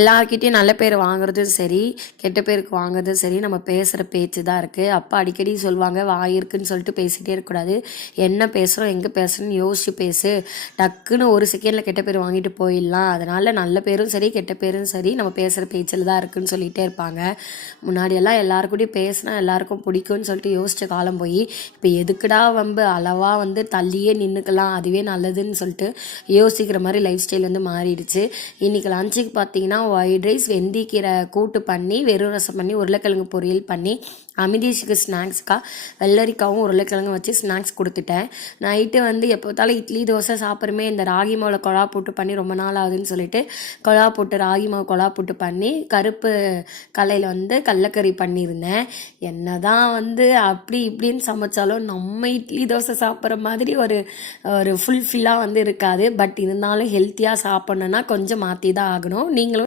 எல்லார்கிட்டையும் நல்ல பேர் வாங்குறதும் சரி, கெட்ட பேருக்கு வாங்குறதும் சரி, நம்ம பேசுகிற பேச்சு தான் இருக்குது. அப்பா அடிக்கடி சொல்லுவாங்க, வாய் இருக்குன்னு சொல்லிட்டு பேசிகிட்டே இருக்கக்கூடாது. என்ன பேசுகிறோம், எங்கே பேசுகிறோன்னு யோசிச்சு பேசு. டக்குன்னு ஒரு செகண்டில் கெட்ட பேர் வாங்கிட்டு போயிடலாம். அதனால் நல்ல பேரும் சரி, கெட்ட பேரும் சரி, நம்ம பேசுகிற பேச்சில் தான் இருக்குதுன்னு சொல்லிகிட்டே இருப்பாங்க. முன்னாடியெல்லாம் எல்லாருக்கூடயும் பேசினா எல்லாருக்கும் பிடிக்கும்னு சொல்லிட்டு யோசித்த காலம் போய், இப்போ எதுக்குடா வம்பு, அளவாக தள்ளியே நின்றுக்கலாம், அதுவே நல்லதுன்னு சொல்லிட்டு யோசிக்கிற மாதிரி லைஃப் ஸ்டைல் மாறிடுச்சு. இன்றைக்கி லஞ்சுக்கு பார்த்தீங்கன்னா ஒயிட் ரைஸ், வெந்தயக்கீரை கூட்டு பண்ணி, வெறும் ரசம் பண்ணி, உருளைக்கிழங்கு பொரியல் பண்ணி, அமிதீஷுக்கு ஸ்நாக்ஸுக்காக வெள்ளரிக்காவும் உருளைக்கிழங்கும் வச்சு ஸ்நாக்ஸ் கொடுத்துட்டேன். நைட்டு எப்போ பார்த்தாலும் இட்லி தோசை சாப்பிட்றமே, இந்த ராகி மாவில் கொழா போட்டு பண்ணி ரொம்ப நாள் ஆகுதுன்னு சொல்லிட்டு கொழா போட்டு ராகி மாவு கொழா போட்டு பண்ணி கருப்பு கல்லையில் கடலக்கறி பண்ணியிருந்தேன். என்ன தான் அப்படி இப்படின்னு சமைச்சாலும் நம்ம இட்லி தோசை சாப்பிட்ற மாதிரி ஒரு ஒரு ஃபுல்ஃபில்லாக இருக்காது. பட் இருந்தாலும் ஹெல்த்தியாக சாப்பிட்ணுன்னா கொஞ்சம் மாற்றி தான் ஆகணும். நீங்களும்